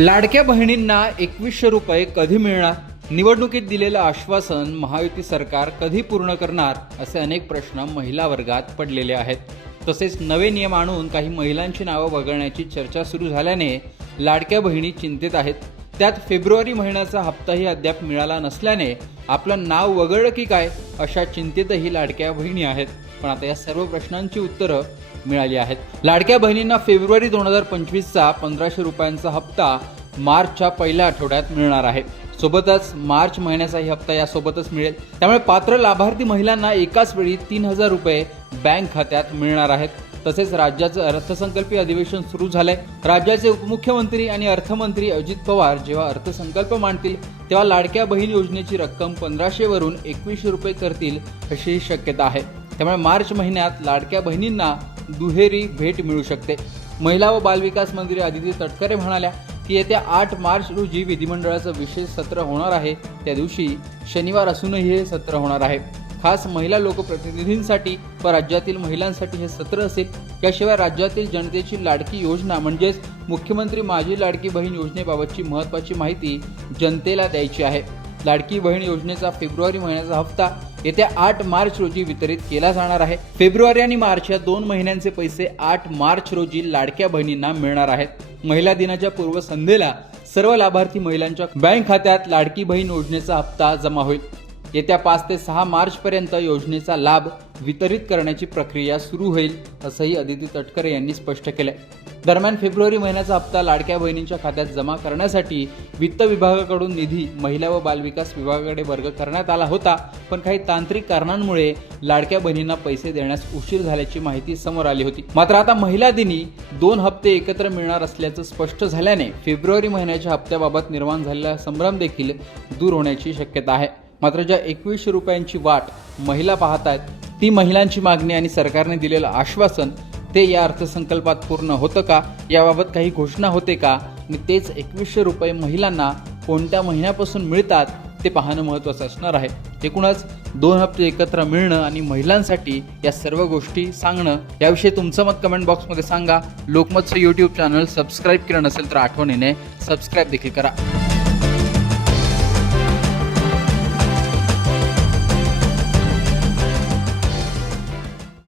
लाडक्या बहिणींना एकवीसशे रुपये कधी मिळणार? निवडणुकीत दिलेलं आश्वासन महायुती सरकार कधी पूर्ण करणार? असे अनेक प्रश्न महिला वर्गात पडलेले आहेत. तसेच नवे नियम आणून काही महिलांची नावं वगळण्याची चर्चा सुरू झाल्याने लाडक्या बहिणी चिंतेत आहेत. त्यात फेब्रुवारी महिन्याचा हप्ताही अद्याप मिळाला नसल्याने आपलं नाव वगळलं की काय अशा चिंतेतही लाडक्या बहिणी आहेत. पण आता या सर्व प्रश्नांची उत्तरं मिळाली आहेत. लाडक्या बहिणींना फेब्रुवारी दोन हजार पंचवीसचा पंधराशे रुपयांचा हप्ता मार्चच्या पहिल्या आठवड्यात मिळणार आहे. सोबतच मार्च महिन्याचाही हप्ता यासोबतच मिळेल. त्यामुळे पात्र लाभार्थी महिलांना एकाच वेळी तीन हजार रुपये बँक खात्यात मिळणार आहेत. तसेच राज्याचं अर्थसंकल्पीय अधिवेशन सुरू झालंय. राज्याचे उपमुख्यमंत्री आणि अर्थमंत्री अजित पवार जेव्हा अर्थसंकल्प मांडतील तेव्हा लाडक्या बहीण योजनेची रक्कम पंधराशे वरून एकवीसशे रुपये करतील अशी शक्यता आहे. त्यामुळे मार्च महिन्यात लाडक्या बहिणींना दुहेरी भेट मिळू शकते. महिला व बालविकास मंत्री आदिती तटकरे म्हणाल्या की येत्या आठ मार्च रोजी विधिमंडळाचं विशेष सत्र होणार आहे. त्या दिवशी शनिवार असूनही हे सत्र होणार आहे. खास महिला लोकप्रतिनिधींसाठी व राज्यातील महिलांसाठी हे सत्र असेल. याशिवाय राज्यातील जनतेची लाडकी योजना म्हणजेच मुख्यमंत्री माझी लाडकी बहीण योजनेबाबतची महत्त्वाची माहिती जनतेला द्यायची आहे. लाडकी बहीण योजनेचा फेब्रुवारी महिन्याचा हप्ता येत्या आठ मार्च रोजी वितरित केला जाणार आहे. फेब्रुवारी आणि मार्च या दोन महिन्यांचे पैसे आठ मार्च रोजी लाडक्या बहिणींना मिळणार आहेत. महिला दिनाच्या पूर्वसंध्येला सर्व लाभार्थी महिलांच्या बँक खात्यात लाडकी बहीण योजनेचा हप्ता जमा होईल. येत्या पाच ते सहा मार्चपर्यंत योजनेचा लाभ वितरित करण्याची प्रक्रिया सुरू होईल असंही अदिती तटकरे यांनी स्पष्ट केलंय. दरम्यान फेब्रुवारी महिन्याचा हप्ता लाडक्या बहिणींच्या खात्यात जमा करण्यासाठी वित्त विभागाकडून निधी महिला व बालविकास विभागाकडे वर्ग करण्यात आला होता पण काही तांत्रिक कारणांमुळे लाडक्या बहिणींना पैसे देण्यास उशीर झाल्याची माहिती समोर आली होती. मात्र आता महिला दिनी दोन हप्ते एकत्र मिळणार असल्याचं स्पष्ट झाल्याने फेब्रुवारी महिन्याच्या हप्त्याबाबत निर्माण झालेला संभ्रम देखील दूर होण्याची शक्यता आहे. मात्र ज्या एकवीसशे रुपयांची वाट महिला पाहत आहेत ती महिलांची मागणी आणि सरकारने दिलेलं आश्वासन ते या अर्थसंकल्पात पूर्ण होतं का? याबाबत काही घोषणा होते का? आणि तेच एकवीसशे रुपये महिलांना कोणत्या महिन्यापासून मिळतात ते पाहणं महत्त्वाचं असणार आहे. एकूणच दोन हप्ते एकत्र मिळणं आणि महिलांसाठी या सर्व गोष्टी सांगणं याविषयी तुमचं मत कमेंट बॉक्समध्ये सांगा. लोकमतचं यूट्यूब चॅनल सबस्क्राईब केलं नसेल तर आठवणीने सबस्क्राईब देखील करा.